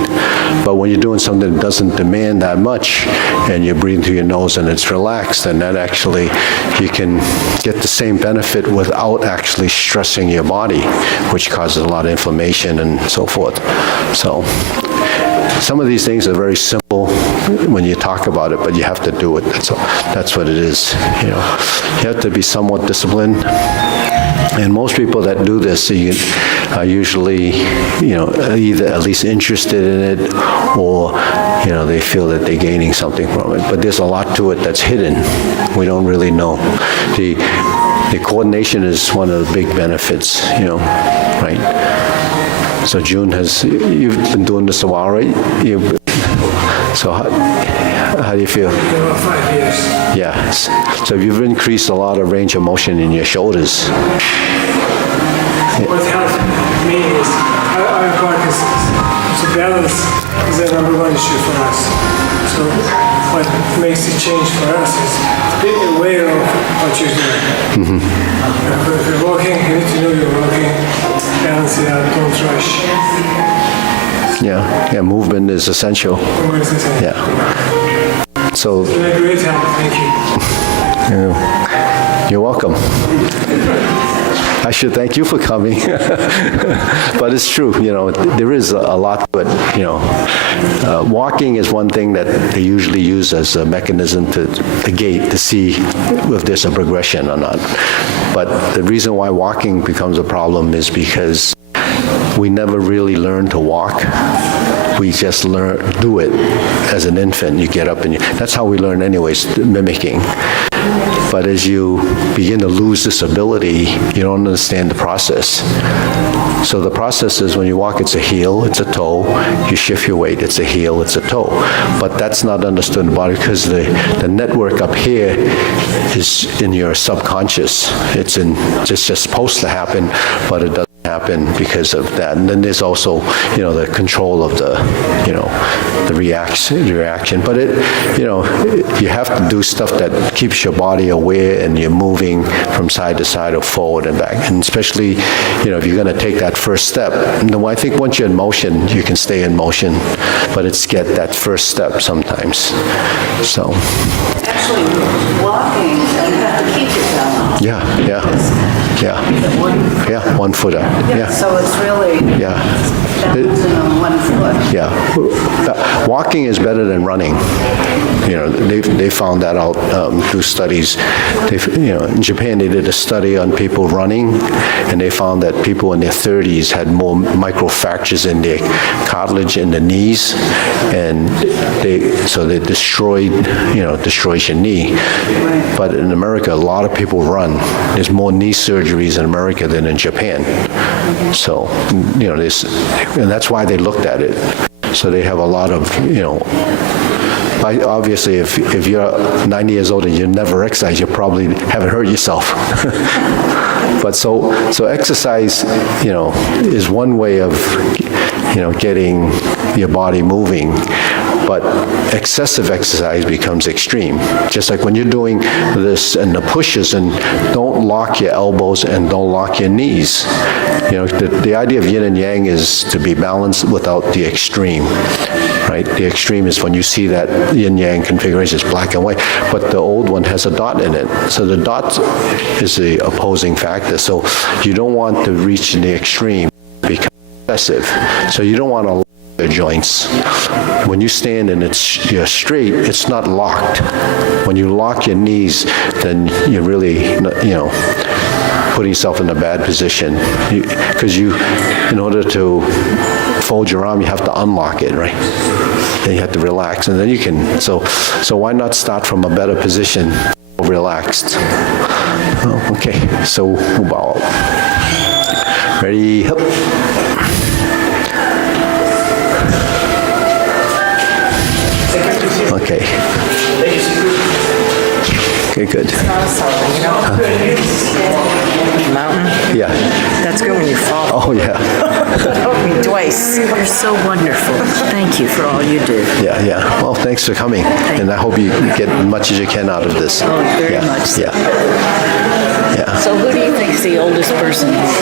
But when you're doing something that doesn't demand that much, and you're breathing through your nose and it's relaxed, then that actually, you can get the same benefit without actually stressing your body, which causes a lot of inflammation and so forth. So some of these things are very simple when you talk about it, but you have to do it. That's what it is. You know, you have to be somewhat disciplined. And most people that do this are usually, you know, either at least interested in it, or, you know, they feel that they're gaining something from it. But there's a lot to it that's hidden. We don't really know. The coordination is one of the big benefits, you know, right? So June you've been doing this a while, right? So how do you feel? About 5 years. Yes. So you've increased a lot of range of motion in your shoulders. what helps me is I have Parkinson's. So balance is the number one issue for us. So what makes it change for us is be aware of what you're doing. If you're walking, you need to know you're walking. Balance it out, don't rush. Yeah, movement is essential. What is it? Yeah. So, It's been a great help, thank you. you're welcome. I should thank you for coming. But it's true, there is a lot to it, Walking is one thing that they usually use as a mechanism to gate to see if there's a progression or not. But the reason why walking becomes a problem is because we never really learn to walk. We just do it as an infant. You get up and that's how we learn anyways, mimicking. But as you begin to lose this ability, you don't understand the process. So the process is when you walk, it's a heel, it's a toe. You shift your weight, it's a heel, it's a toe. But that's not understood in the body because the network up here is in your subconscious. It's just supposed to happen, but it doesn't happen because of that. And then there's also, the control of the reaction. But you have to do stuff that keeps your body aware and you're moving from side to side or forward and back. And especially, if you're going to take that first step. And I think once you're in motion, you can stay in motion, but it's get that first step sometimes. So. Actually, walking, you have to keep your balance. Yeah. Yeah, 1 foot up. Yeah. So it's really balancing on 1 foot. Yeah. Walking is better than running. They found that out through studies. In Japan, they did a study on people running, and they found that people in their 30s had more microfractures in their cartilage in the knees, and they destroys your knee. But in America, a lot of people run. There's more knee surgeries in America than in Japan. So, and that's why they looked at it. So they have a lot of, obviously, if you're 90 years old and you never exercise, you probably haven't hurt yourself. But so exercise, is one way of, getting your body moving. But excessive exercise becomes extreme. Just like when you're doing this and the pushes, and don't lock your elbows and don't lock your knees. The idea of yin and yang is to be balanced without the extreme. Right? The extreme is when you see that yin-yang configuration, it's black and white, but the old one has a dot in it. So the dot is the opposing factor. So you don't want to reach the extreme, become excessive. So you don't want to lock your joints. When you stand and you're straight, it's not locked. When you lock your knees, then you're really, putting yourself in a bad position. Because in order to fold your arm, you have to unlock it, right? Then you have to relax, and then you can, so why not start from a better position, relaxed? Oh, okay, so we'll bow out. Ready, hip. Okay. Okay, good. Mountain? Yeah. That's good when you fall. Oh, yeah. Helped me twice. You're so wonderful. Thank you for all you do. Yeah. Well, thanks for coming, and I hope you get as much as you can out of this. Oh, very much so. Yeah. So who do you think is the oldest person here?